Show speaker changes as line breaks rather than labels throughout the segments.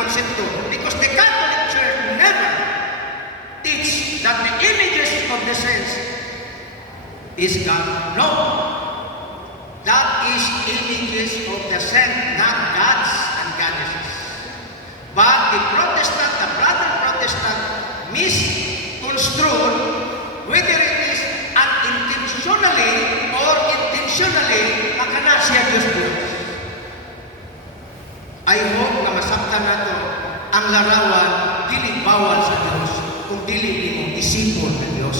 konsepto. Because the Catholic Church never teach that the images of the saints is God. No. That is images of the saint, not gods and goddesses. But the Protestant, the brother Protestant, misconstrued whether it is unintentionally or intentionally makana siya Diyos Diyos. I hope na masabtan nato ang larawan dili bawal sa Diyos kung dili nimo isipon ng Diyos.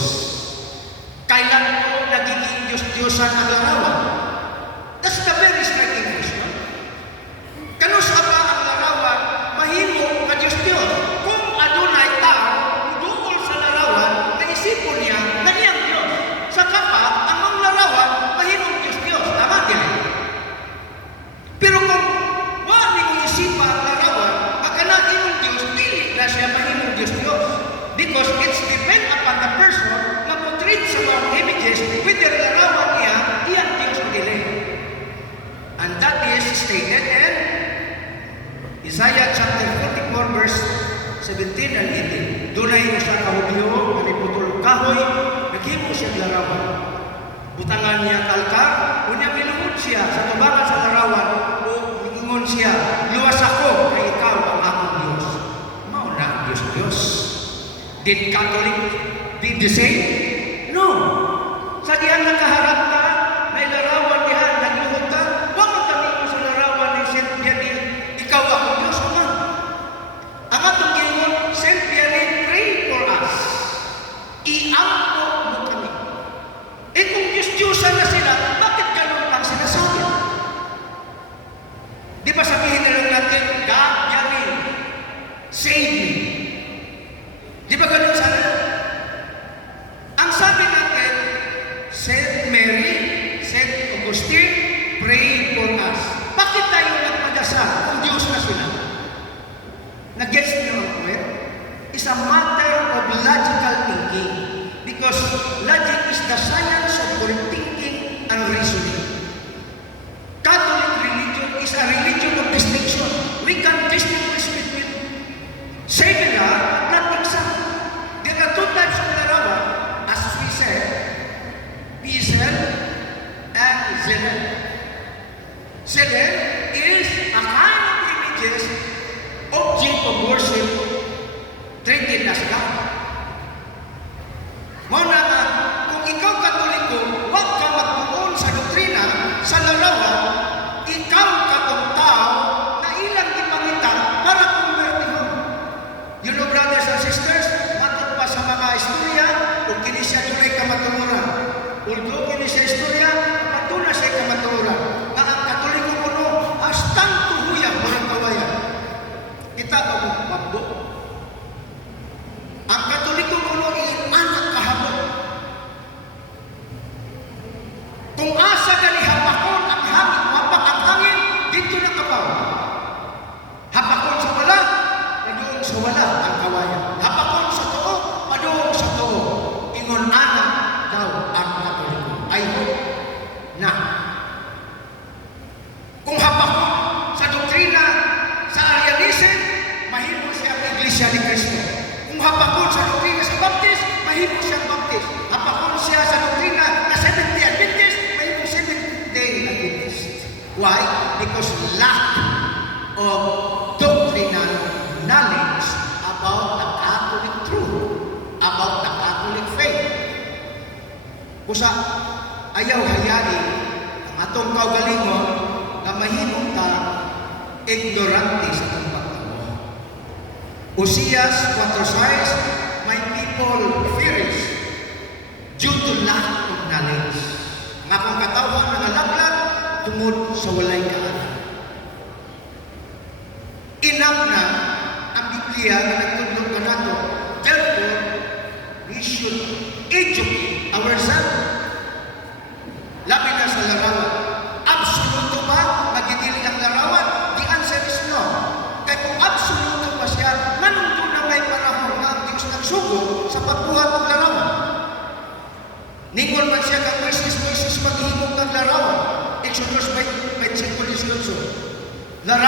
Kailan mo nagiging Diyos-Diyosan ang larawan? Isaiah chapter 44 verse 17 and 18. Dunay usa ka hubyo nga niputol kahoy, naghimo siya larawan. Butangan niya kalkar, unya miluhod siya sa tubangan sa larawan o ingon siya, luwas ako kay ikaw ang akong Diyos. Mao na ang Diyos Diyos. Did Catholic did the same? Save me. Di ba ganun sana? Ang sabi natin, Saint Mary, Saint Augustine, pray for us. Bakit tayo nagpadasal kung Diyos na sila? Nag-gets niyo ang a matter of logical thinking. Because Pizel and Zelen. Zelen is a kind of images, object of worship, treated as God. Muna nga, kung ikaw katoliko, huwag ka magtuon sa doktrina, sa larawan, ikaw katong tao na ilang ipangita para kumbertihon. You know, brothers and sisters, matod pa sa mga istorya, kung kini siya tuloy kamaturan. Although siya istorya, patuna siya kamaturan. Nga ang katoliko ko no, hastang tuhuyang walang kawayan. Kita ba mo Kusa, ayaw hayari ang atong kaugalingon na mahimong ta ignorante sa atong pagtabo. Usias 4.6, My people perish due to lack of knowledge. Nga kung katawhan nga nalaglag tungod sa walay kaalam. Enough na ang Biblia na nagtudlog ka nato. We should educate ourselves. Labi na sa larawan. Absoluto ba nagidili ang larawan? The answer is no. Kaya kung absoluto ba siya, doon na may panahon na ang Diyos nagsugo sa pagbuhat ng larawan? Ningon man siya kang Moises, Moises maghimog ng larawan. Exodus 25, Larawan